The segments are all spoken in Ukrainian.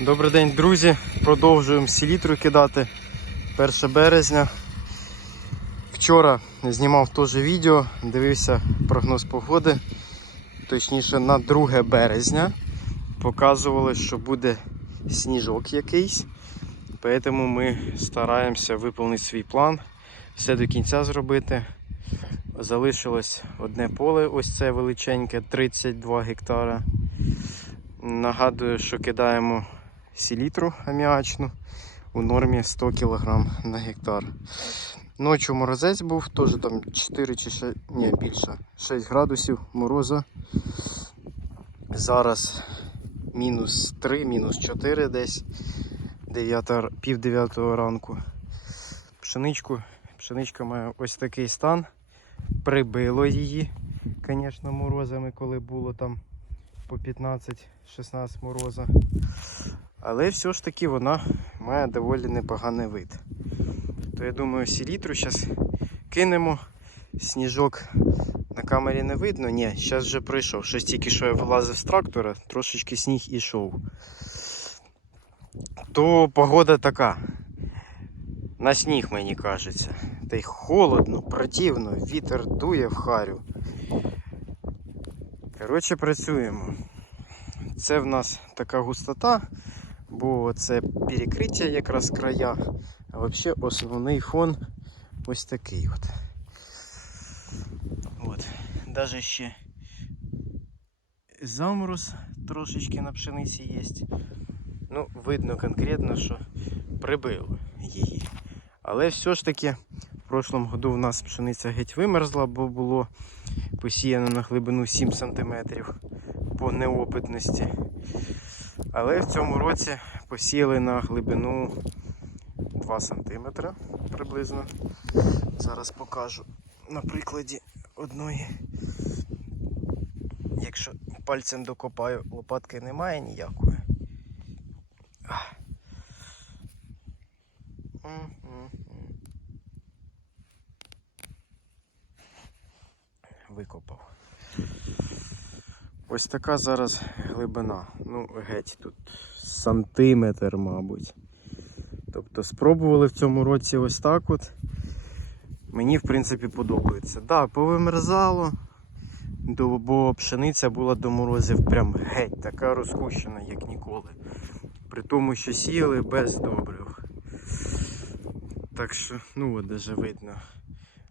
Добрий день, друзі. Продовжуємо селітру кидати 1 березня. Вчора знімав теж відео, дивився прогноз погоди. Точніше, на 2 березня показували, що буде сніжок якийсь. Тому ми стараємося виконати свій план, все до кінця зробити. Залишилось одне поле, ось це величеньке, 32 гектара. Нагадую, що кидаємо селітру аміачну у нормі 100 кг на гектар. Ночі морозець був, теж там 4 чи 6, ні, більше, 6 градусів мороза. Зараз мінус 3, мінус 4 десь 9, пів 9 ранку. Пшеничку, пшеничка має ось такий стан. Прибило її, звісно, морозами, коли було там по 15-16 мороза. Але все ж таки вона має доволі непоганий вид. То я думаю, селітру зараз кинемо. Сніжок на камері не видно. Ні, зараз вже прийшов. Щось тільки що я вилазив з трактора, трошечки сніг ішов. То погода така. На сніг, мені кажеться. Та й холодно, противно, вітер дує в харю. Коротше, працюємо. Це в нас така густота, бо це перекриття якраз края. А взагалі основний фон ось такий от. От. Даже ще замороз трошечки на пшениці є. Ну, видно конкретно, що прибило її. Але все ж таки в прошлом году в нас пшениця геть вимерзла, бо було посіяно на глибину 7 см по неопитності. Але в цьому році посіяли на глибину 2 см приблизно. Зараз покажу на прикладі одної. Якщо пальцем докопаю, лопатки немає ніякої. Викопав. Ось така зараз глибина. Ну, геть тут сантиметр, мабуть. Тобто спробували в цьому році ось так от. Мені в принципі подобається. Так, да, повимерзало, бо пшениця була до морозів прям геть, така розкущена, як ніколи. При тому, що сіяли без добрив. Так що, ну от даже видно.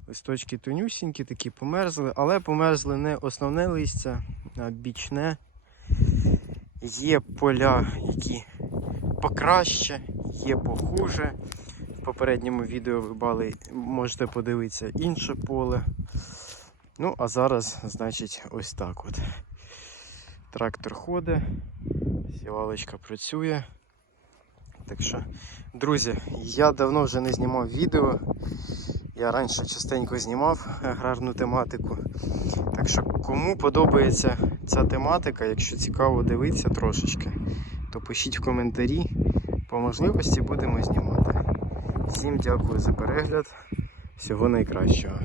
Листочки тонюсінькі, такі померзли, але померзли не основне листя, а бічне. Є поля, які покраще, є похуже. В попередньому відео ви бали, можете подивитися інше поле. Ну, а зараз, значить, ось так от. Трактор ходить, сівалочка працює. Так що, друзі, я давно вже не знімав відео. Я раніше частенько знімав аграрну тематику. Так що, кому подобається ця тематика, якщо цікаво дивитися трошечки, то пишіть в коментарі. По можливості будемо знімати. Всім дякую за перегляд. Всього найкращого.